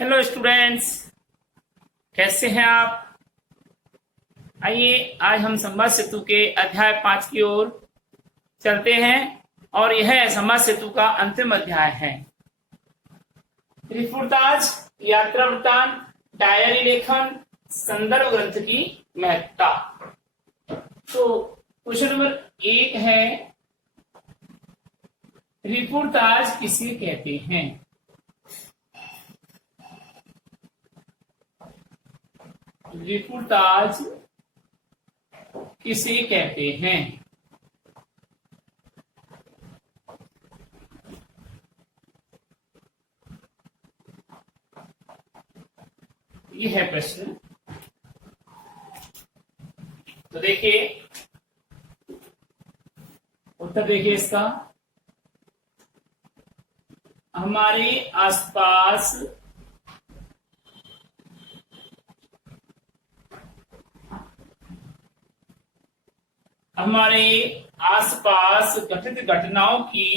Hello students, कैसे हैं आप। आइए आज हम संवाद सेतु के अध्याय 5 की ओर चलते हैं और यह संवाद सेतु का अंतिम अध्याय है। रिपोर्टाज, यात्रा वृत्तांत, डायरी लेखन, संदर्भ ग्रंथ की महत्ता। तो क्वेश्चन नंबर 1 है, रिपोर्टाज किसे कहते हैं। रिपोर्टाज किसे कहते हैं। ये है प्रश्न। तो देखिए उत्तर, देखिए इसका, हमारे आसपास घटित घटनाओं की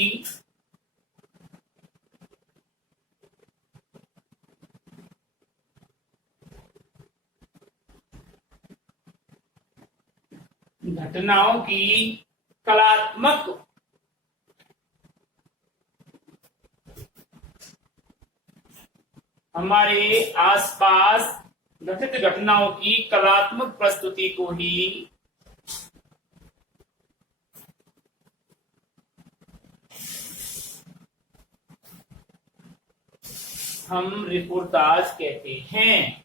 कलात्मक हमारे आसपास घटित घटनाओं की कलात्मक प्रस्तुति को ही हम रिपोर्टाज कहते हैं।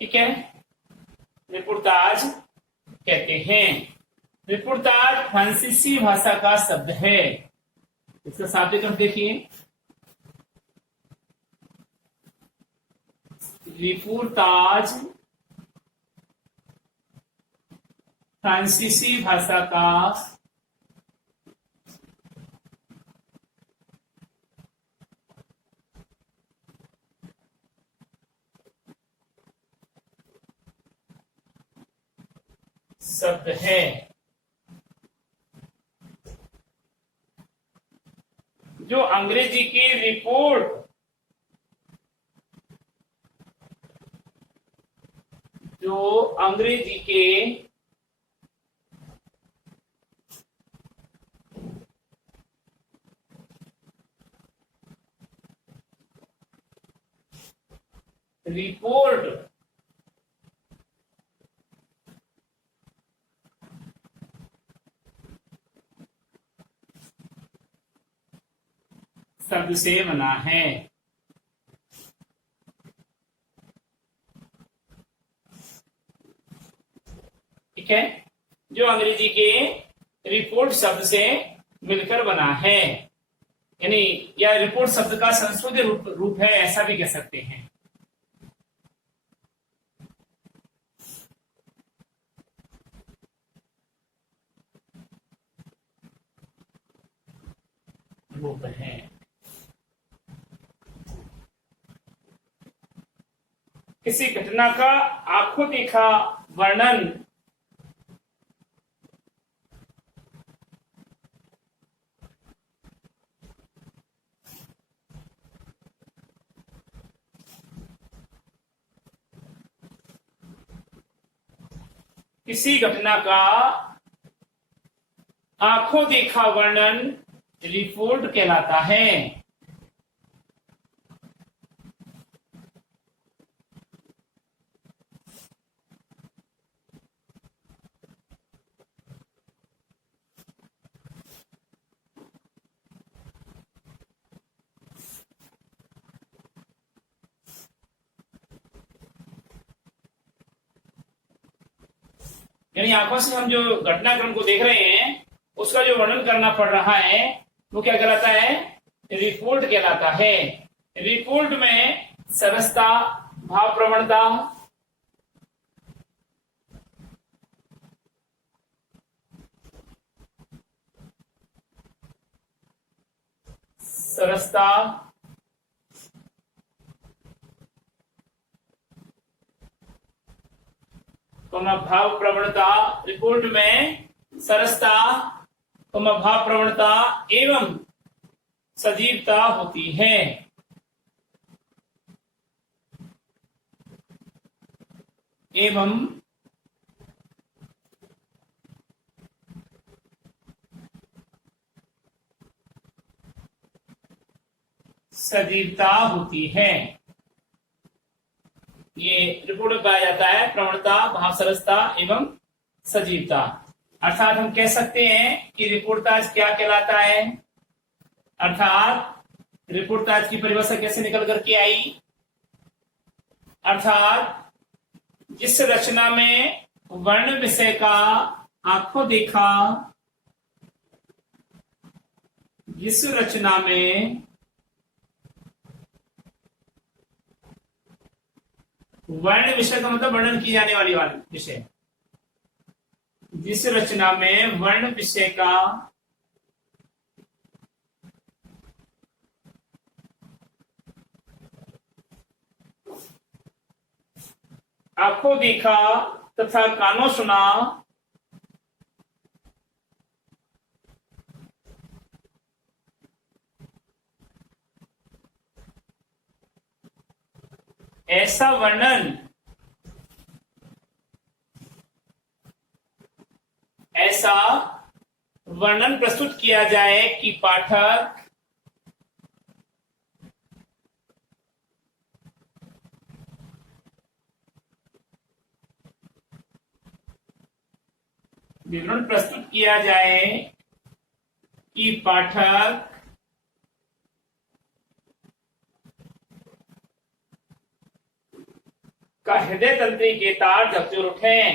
ठीक है, रिपोर्टाज कहते हैं। रिपोर्टाज फ्रांसीसी भाषा का शब्द है। इसका शाब्दिक अर्थ देखिए, रिपोर्टाज फ्रांसीसी भाषा का शब्द है। जो अंग्रेजी की रिपोर्ट रिपोर्ट शब्द से बना है। ठीक है, जो अंग्रेजी के रिपोर्ट शब्द से मिलकर बना है, यानी यह रिपोर्ट शब्द का संशोधित रूप है, ऐसा भी कह सकते हैं। रूप है। किसी घटना का आंखों देखा वर्णन किसी घटना का आंखों देखा वर्णन रिपोर्ट कहलाता है। यानी आंखों से हम जो घटनाक्रम को देख रहे हैं उसका जो वर्णन करना पड़ रहा है वो क्या कहलाता है, रिपोर्ट कहलाता है। रिपोर्ट में सरसता, भाव प्रवणता, सरसता, भाव प्रवणता, रिपोर्ट में सरसता, भाव प्रवणता एवं सजीवता होती है। एवं सजीवता होती है। ये रिपोर्ट में पाया जाता है प्रवणता, भाव सरसता एवं सजीवता। अर्थात हम कह सकते हैं कि रिपोर्टाज क्या कहलाता है। अर्थात रिपोर्टाज की परिभाषा कैसे निकल करके आई। अर्थात जिस रचना में वर्ण विषय का आंखों देखा, जिस रचना में वर्ण विषय का मतलब वर्णन की जाने वाली विषय, जिस रचना में वर्ण विषय का आंखों देखा तथा कानों सुना, ऐसा वर्णन प्रस्तुत किया जाए कि पाठक विवरण प्रस्तुत किया जाए कि पाठक का हृदय तंत्री के तार झकझोर उठे।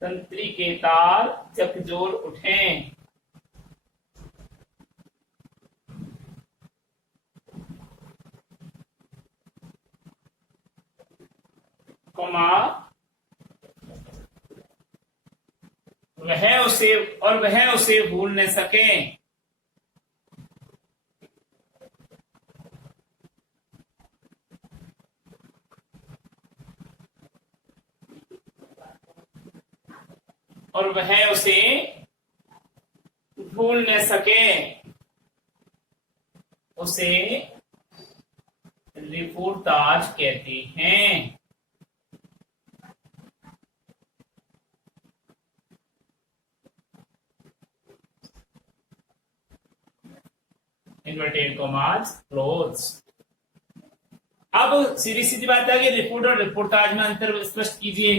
तंत्री के तार झकझोर उठे। वह उसे भूल न सके। और वह उसे भूल न सके। उसे रिपोर्टाज कहते हैं। Inverted commas close. अब सीधी सीधी बात है कि रिपोर्ट और रिपोर्टाज में अंतर स्पष्ट कीजिए।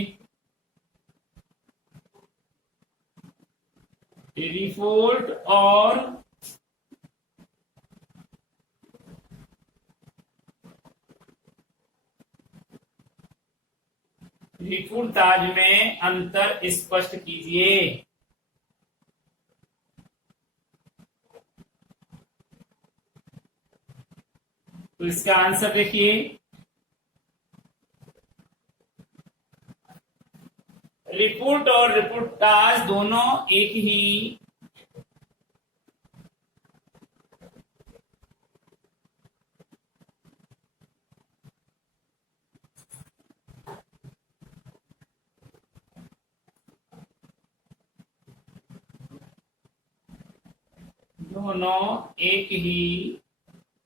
रिपोर्ट और रिपोर्टाज में अंतर स्पष्ट कीजिए। तो इसका आंसर देखिए, रिपोर्ट और रिपोर्टाज दोनों एक ही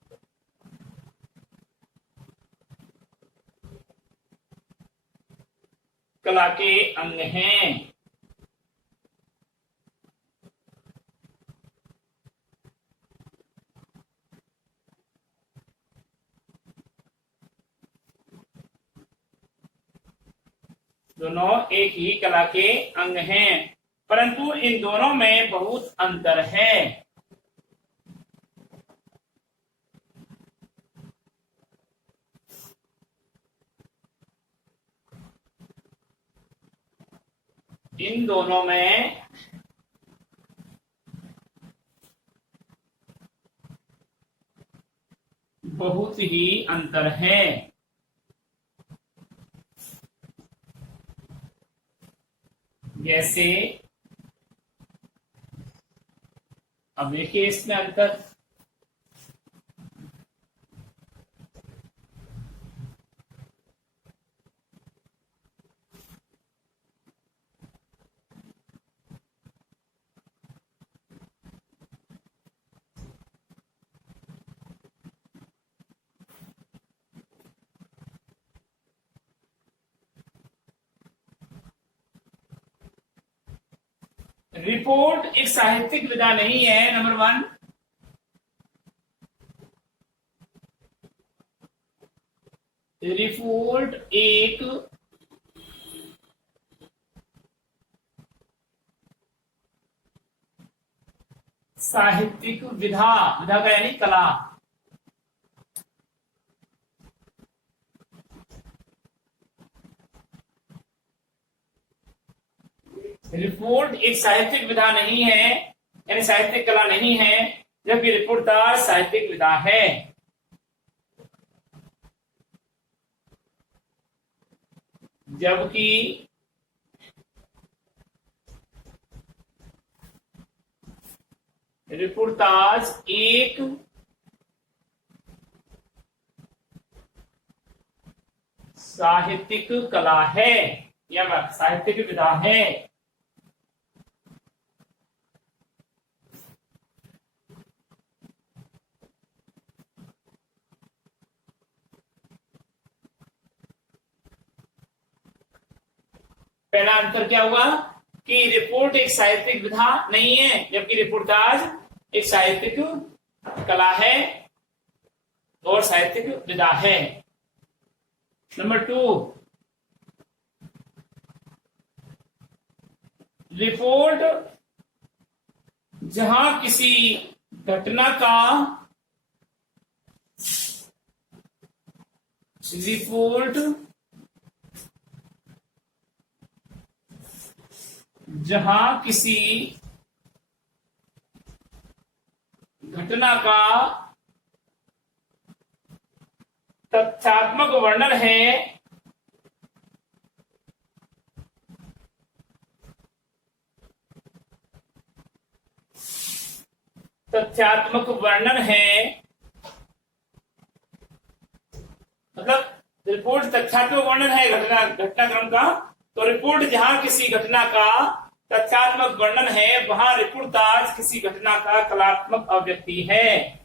कला के अंग हैं। दोनों एक ही कला के अंग हैं, परंतु इन दोनों में बहुत अंतर है। इन दोनों में बहुत ही अंतर है। जैसे अब देखिए इसमें अंतर, रिपोर्ट एक साहित्यिक विधा नहीं है, नंबर 1। रिपोर्ट एक साहित्यिक विधा, विधा का यानी कला। रिपोर्ट एक साहित्यिक विधा नहीं है, यानी साहित्यिक कला नहीं है, जबकि रिपोर्टाज साहित्यिक विधा है। जबकि रिपोर्टाज एक साहित्यिक कला है या साहित्यिक विधा है। पहला अंतर क्या हुआ कि रिपोर्ट एक साहित्यिक विधा नहीं है, जबकि रिपोर्टाज एक साहित्यिक कला है और साहित्यिक विधा है। नंबर 2, रिपोर्ट जहां किसी घटना का रिपोर्ट जहां किसी घटना का तथ्यात्मक वर्णन है, तथ्यात्मक वर्णन है, मतलब रिपोर्ट तथ्यात्मक वर्णन है घटनाक्रम का, तो रिपोर्ट जहां किसी घटना का तथ्यात्मक वर्णन है वहां रिपोर्टाज किसी घटना का कलात्मक अभिव्यक्ति है।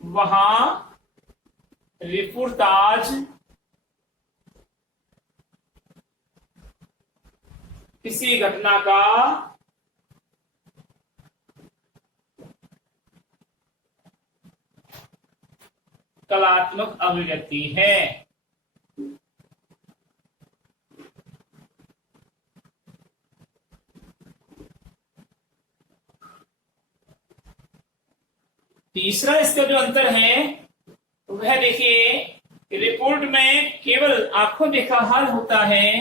वहां रिपोर्टाज किसी घटना का कलात्मक अभिव्यक्ति है। तीसरा इसका जो अंतर है वह देखिए, रिपोर्ट में केवल आंखों देखा हाल होता है,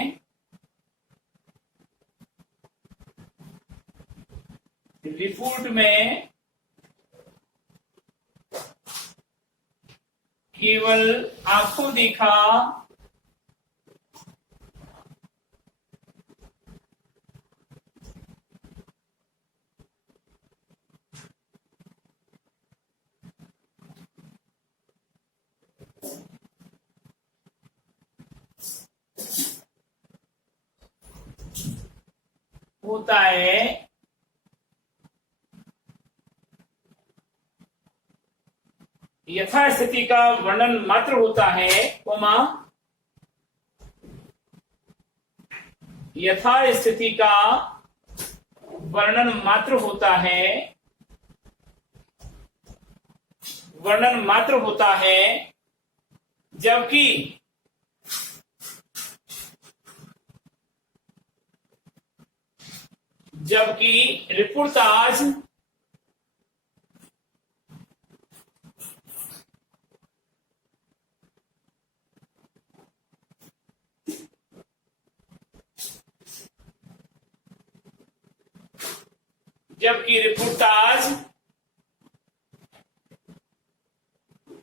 रिपोर्ट में केवल आंखों देखा होता है, यथास्थिति का वर्णन मात्र होता है, यथास्थिति का वर्णन मात्र होता है, वर्णन मात्र होता है, जबकि रिपोर्टाज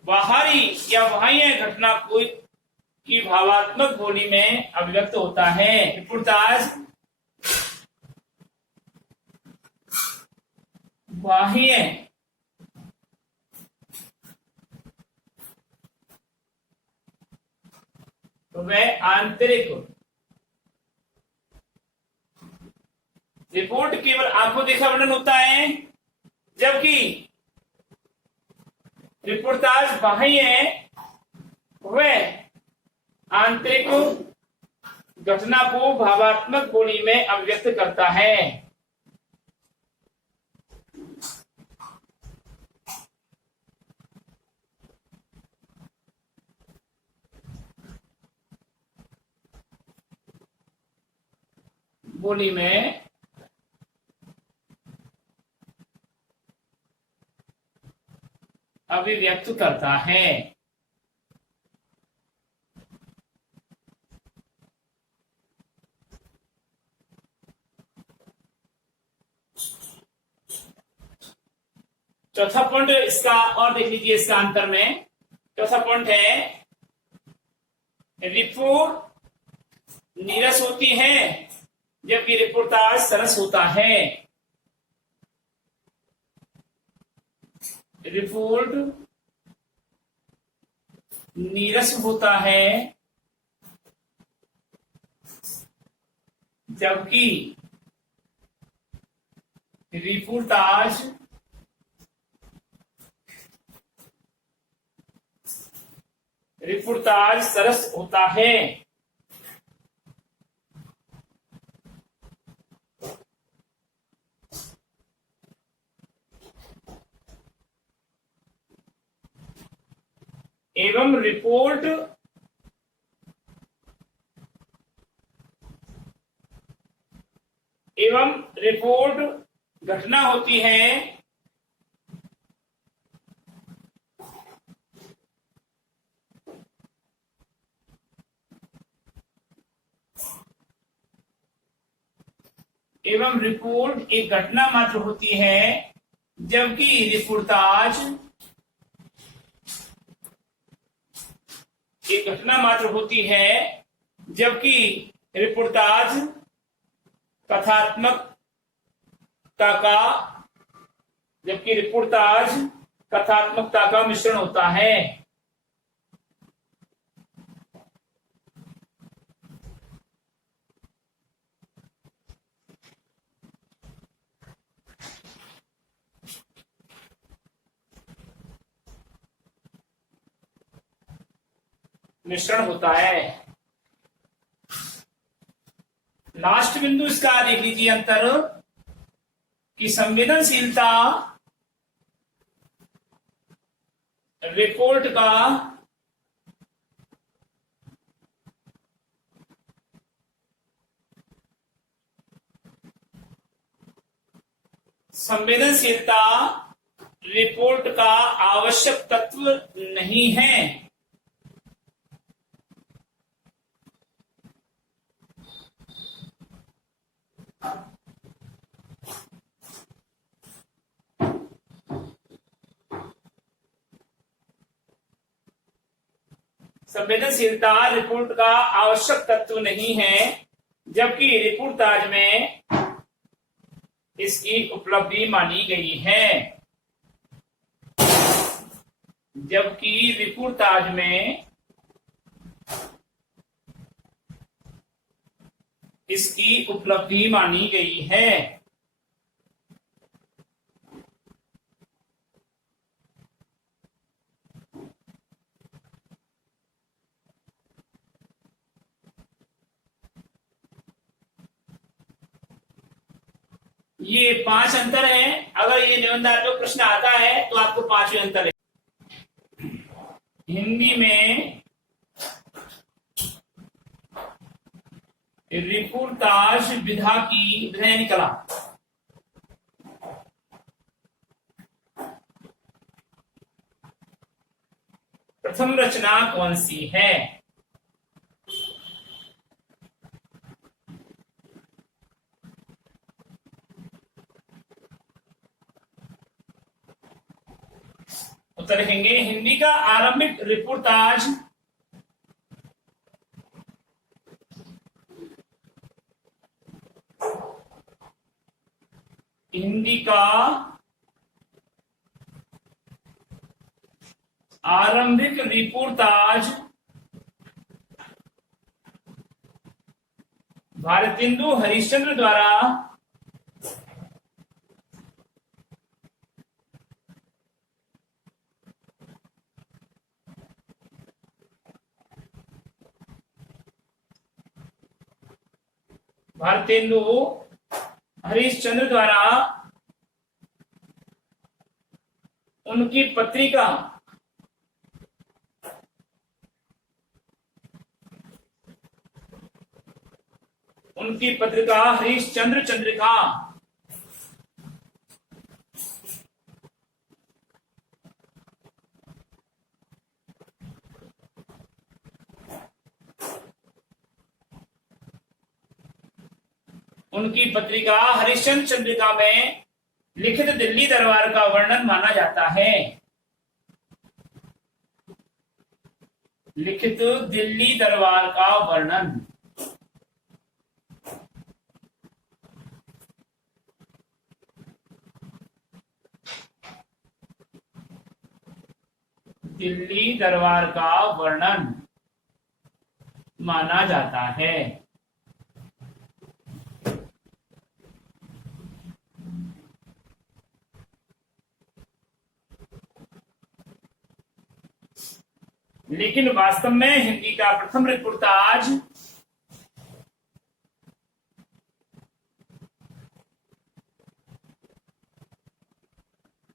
बाहरी या बाह्य घटना कोई की भावात्मक बोली में अभिव्यक्त होता है। रिपोर्टाज बाह्य तो वह आंतरिक, रिपोर्ट केवल आंखों देखा वर्णन होता है, जबकि रिपोर्टाज बाह्य है, वह आंतरिक घटना को भावात्मक बोली में अभिव्यक्त करता है। बोली में अभिव्यक्त करता है। चौथा पॉइंट इसका और देख लीजिए, इसका अंतर में चौथा पॉइंट है रिपोर्ट नीरस होती है जबकि रिपोर्टाज सरस होता है। रिपोर्ट नीरस होता है जबकि रिपोर्टाज सरस होता है। एवं रिपोर्ट घटना होती है एवं रिपोर्ट एक घटना मात्र होती है जबकि रिपोर्टाज एक घटना मात्र होती है जबकि रिपोर्टाज कथात्मकता का मिश्रण होता है। लास्ट बिंदु इसका देख लीजिए अंतर कि संवेदनशीलता रिपोर्ट का आवश्यक तत्व नहीं है। संवेदनशीलता रिपोर्ट का आवश्यक तत्व नहीं है जबकि रिपोर्टाज में इसकी उपलब्धि मानी गई है। जबकि रिपोर्टाज में इसकी उपलब्धि मानी गई है। ये 5 अंतर है। अगर ये निबंधात्मक प्रश्न आता है तो आपको 5वें अंतर है। हिंदी में रिपोर्टाज विधा यानी कला प्रथम रचना कौन सी है? उत्तर लिखेंगे हिंदी का आरंभिक रिपोर्टाज भारतेंदु हरिश्चंद्र द्वारा उनकी पत्रिका उनकी पत्रिका हरिश्चंद्र चंद्रिका। उनकी पत्रिका हरिश्चंद्र चंद्रिका में लिखित दिल्ली दरबार का वर्णन माना जाता है। लिखित दिल्ली दरबार का वर्णन। दिल्ली दरबार का वर्णन माना जाता है। लेकिन वास्तव में हिंदी का प्रथम रिपोर्टाज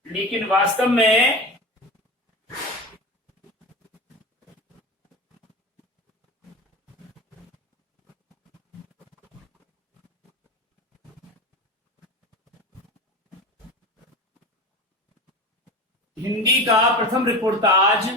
लेकिन वास्तव में हिंदी का प्रथम रिपोर्टाज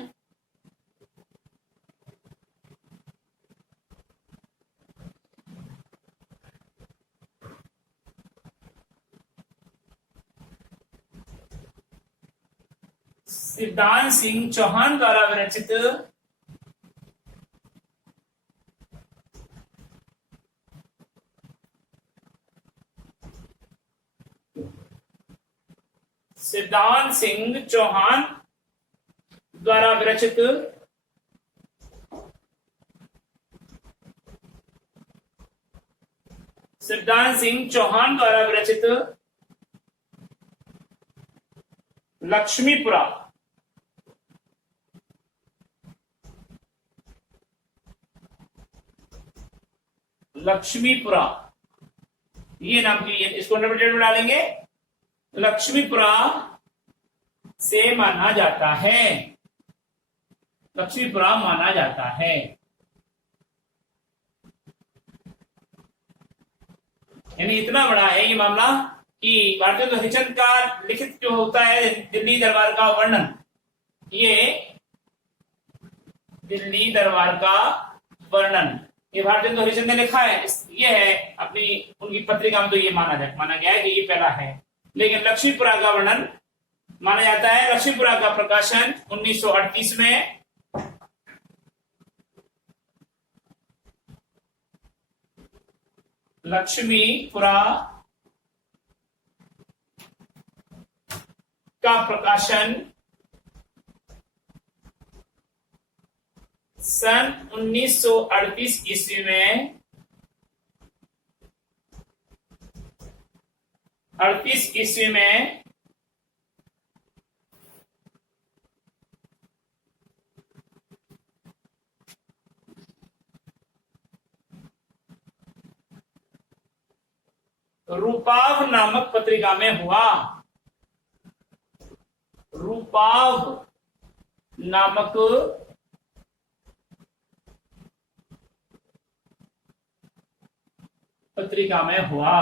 सिद्धांत सिंह चौहान द्वारा विरचित सिद्धांत सिंह चौहान द्वारा विरचित सिद्धांत सिंह चौहान द्वारा विरचित लक्ष्मीपुरा लक्ष्मीपुरा ये नाम की, इसको इंटरप्रेटेड में डालेंगे। लक्ष्मीपुरा से माना जाता है। लक्ष्मीपुरा माना जाता है। यानी इतना बड़ा है ये मामला कि भारतेंदु हरिश्चंद्र का लिखित जो होता है दिल्ली दरबार का वर्णन, ये दिल्ली दरबार का वर्णन ये भारतेंदु हरिश्चंद्र ने लिखा है। ये है अपनी उनकी पत्रिका में, तो ये माना गया है कि ये पहला है। लेकिन लक्ष्मीपुरा का वर्णन माना जाता है। लक्ष्मीपुरा का प्रकाशन 1938 में लक्ष्मीपुरा का प्रकाशन सन 1938 ईस्वी में 38 ईस्वी में रूपाव नामक पत्रिका में हुआ। रूपाव नामक पत्रिका में हुआ।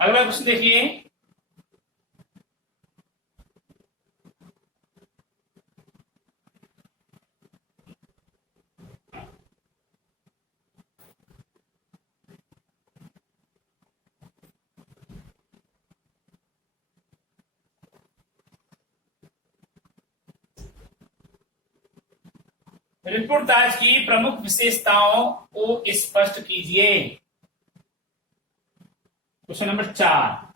अगला क्वेश्चन देखिए। रिपोर्टाज की प्रमुख विशेषताओं को स्पष्ट कीजिए। क्वेश्चन नंबर 4,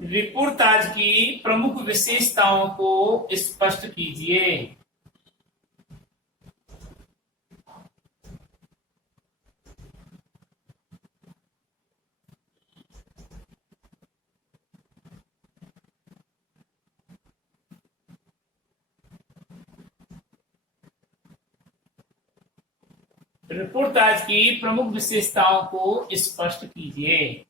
रिपोर्टाज की प्रमुख विशेषताओं को स्पष्ट कीजिए। रिपोर्टाज की प्रमुख विशेषताओं को स्पष्ट कीजिए।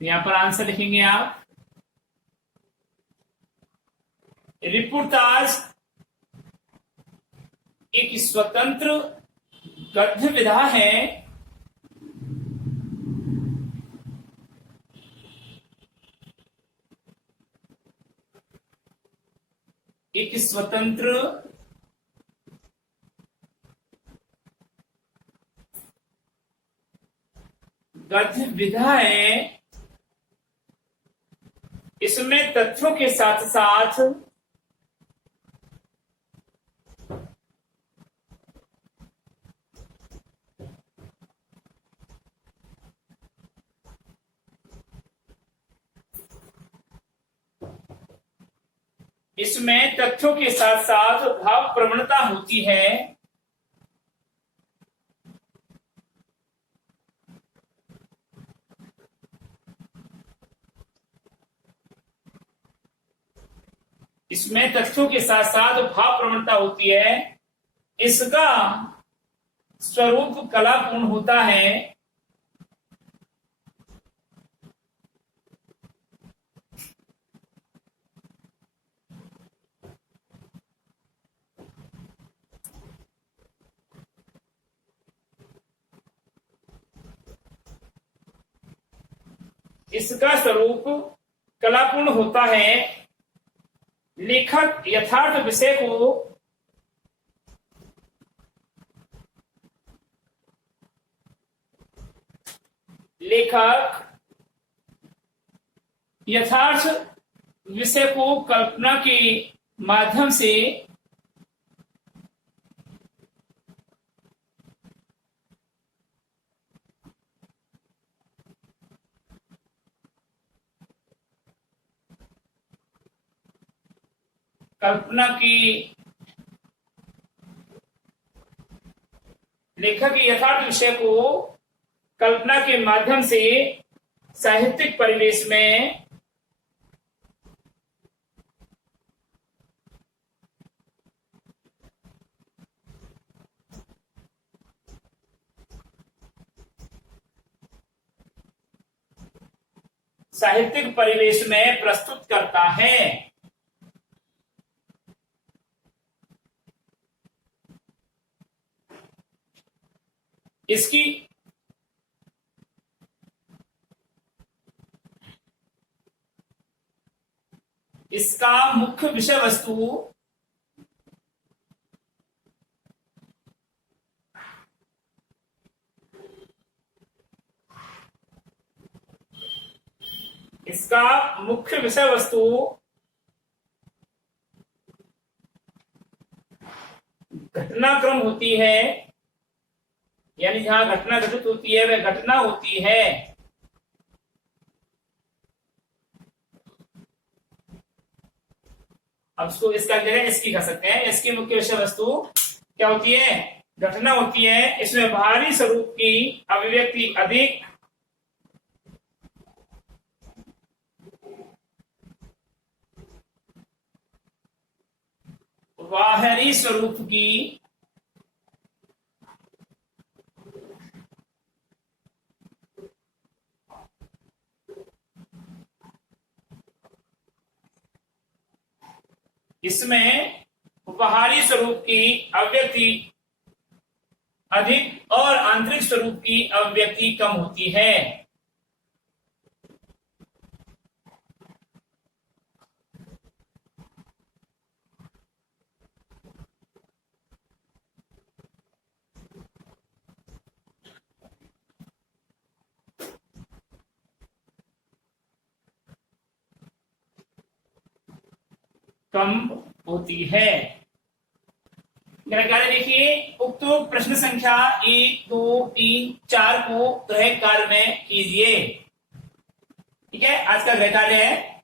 यहां पर आंसर लिखेंगे आप। रिपोर्टाज एक स्वतंत्र गद्य विधा है एक स्वतंत्र गद्य विधा है। इसमें तथ्यों के साथ साथ भाव प्रवणता होती है। इसमें तथ्यों के साथ साथ भाव प्रवणता होती है। इसका स्वरूप कलापूर्ण होता है। इसका स्वरूप कलापूर्ण होता है। लेखक यथार्थ विषय को कल्पना के माध्यम से लेखक यथार्थ विषय को कल्पना के माध्यम से साहित्यिक परिवेश में प्रस्तुत करता है। इसका मुख्य विषय वस्तु घटनाक्रम होती है। यानी जहां घटना घटित होती है वह घटना होती है। अब इसको इसका जगह इसकी कर सकते हैं। इसकी मुख्य विषय वस्तु क्या होती है? घटना होती है। इसमें बाहरी स्वरूप की अभिव्यक्ति अधिक बाहरी स्वरूप की इसमें बाहरी स्वरूप की अभिव्यक्ति अधिक और आंतरिक स्वरूप की अभिव्यक्ति कम होती है। कम होती है। देखिए, उक्त प्रश्न संख्या 1, 2, 3, 4 को गृह कार्य में कीजिए। ठीक है, आज का गृह कार्य है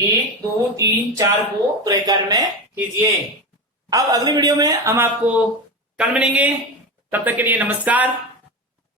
1, 2, 3, 4 को गृह कार्य में कीजिए। अब अगली वीडियो में हम आपको कल मिलेंगे। तब तक के लिए नमस्कार।